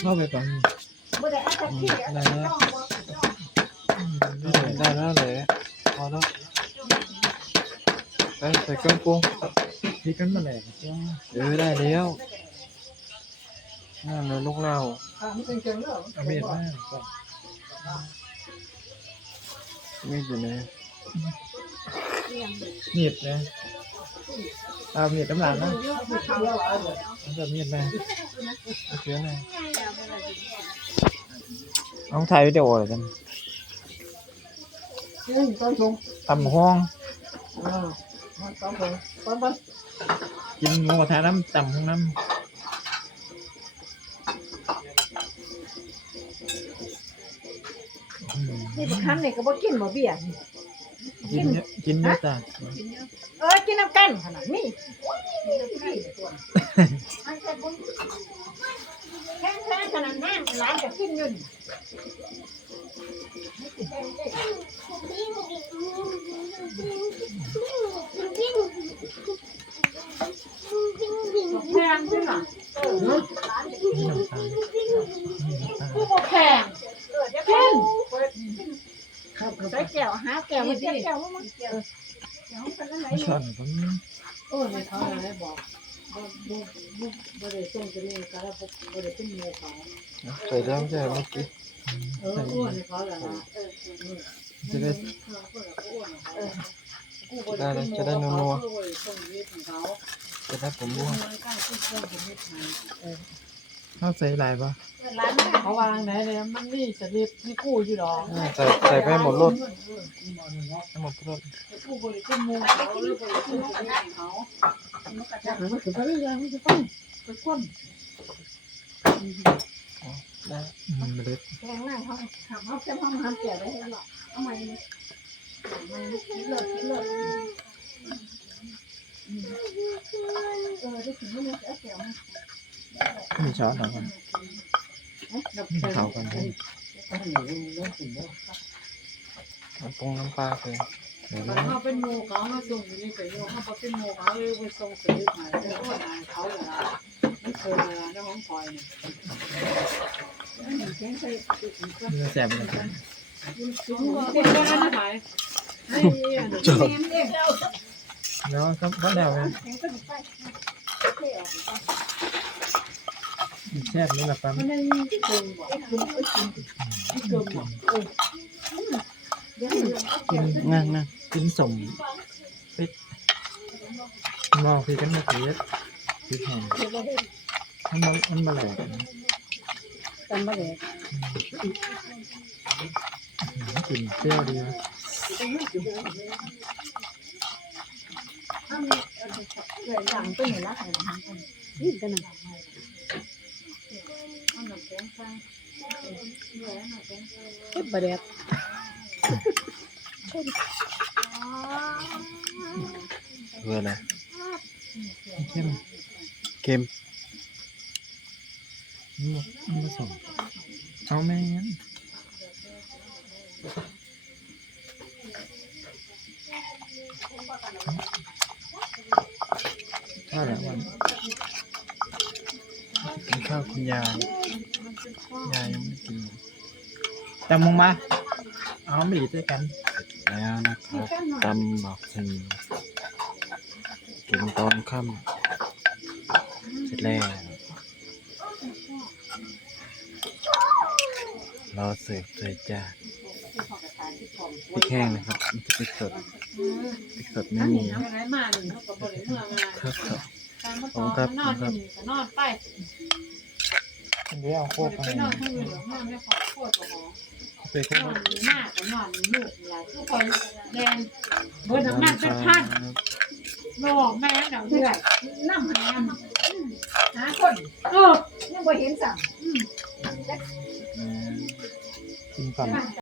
เข้าไปก่อนได้แล้วได้แล้วเลยพอแล้วไปใส่เครื่องปรุงที่กันมาแหลกจ้าเออได้แล้วนั่นเลยลูกเราอะมันเป็นแล้วเอามีดมาก่อนมีดอยู่ไหนมีดนะเอามีดตำรานนะเอาแบบมีดมา เอาเสียหน่อยน้องถ่ายวิดีโอเลยกันเก่งตอนชงตำห้องอ่ามาตามผมตามไปกินหมูกระทะน้ำตำห้องน้ำอืมนี่บักคันนี่ก็บ่กินบ่เบี้ยกินเยอะกินเยอะจ้ะเออกินน้ำกันขนาดนี้ นาดนั้นร้านจะกินยู่นี่แพงใช่ไหมนี่น้ำตาลนี่น้ำตาลผู้บ่แพงเออจะกินครับครับใส่แก้วหาแก้วมาเทียบแก้วมาแก้วแก้วเป็นอะไรไม่ชอบผมโอ้ยเขาอะไรบอก บ่บ่บ่บ่ได้ส่งตัวนี้ก็แล้วบ่ได้เป็นหมูเขาใส่ได้ไม่ใช่เมื่อกี้เอออ้วนเขาแล้วนะจะได้ได้เลยจะได้นัวๆจะได้ผมบ้วนเข้าใส่หลายปะร้านเขาวางไหนเลยมันนี่สลิปนี่กู้อยู่ดอกใส่ใส่ไปให้หมดรถให้หมดรถกู้บริขึ้นมูเขาหรือบริขึ้นเขา อยากให้มันขึ้นไปได้ยังมันจะต้องไปคว่ได้อืมเล็ดแพงนั่งเขาขับเขาจะห้องทำแก้วไว้ให้หรอกเอาใหม่ไม่เลิกเลิกเออได้ถึงไม่ได้แก้วมามีช้อนหน่อยกันำมีเขากันต้องอยู่เรื่องสิ่งเดียวน้ำปรุงน้ำปลาเลย มันเขาเป็นมูเขามาส่งอยู่นี่ไปโยเขาเป็นมูเขาเลยไปส่งสลิปมาแล้วก็นายเขาเลยนะไม่เคยมาในห้องคอยเนี่ยแข็งใส่เนื้อแสบเลยครับสูงกว่าคนละนะขายไม่จบแข็งเองแล้วก็ก็เดาเลยแข็งก็ใส่เที่ยวแซ่บนี่แหละปั๊มมันได้เกินกว่าคุณก็กินเกินกว่าเดี๋ยวให้เรากินนั่งนั่ง กินสมปิดมองพี่กันมาเกลียดพี่แห้งเดี๋ยวเราได้มันมามันมาแหลกนะกันมาเลยกลิ่นเปรี้ยวดีนะถ้ามีเกิดหลังต้นไหนละนี่กันนะเอาหนังแข็งใส่เหนื่อยหนังแข็งใส่เก็บประเดี๋ยว เพื่ออะไรเข้มเค็มนี่มันผสมเอาแม่งั้นข้าวแล้ววันกินข้าวคุณยายยายยังไม่ได้กินตำมงมา เอาไม่ดีด้วยกัน แล้วนะครับตำบอกสนกินตอนค่ำเสร็จแล้วรอเสิร์ฟเลยจ้าพริกแห้งนะครับมันจะพริกสดพริกสดไม่มีอะไรมาหนึ่งเขาก็บริเมื่อมาครับครับตามมาต่อนอนนี่ก็นอนเดี๋ยวเอาโคบ่กได้ไป ไปนอนทั้งคืนหรอกนอนไม่พอโคตรหอไปโคนอนหน้าก็นอนลูกหลายทุกคนแดนเบิดน้ำมันเป็นพันรอแม่เดี๋ยวเดือดน้ำหาหาคนเออยังบ่เห็นสั่งอืม กินก่อน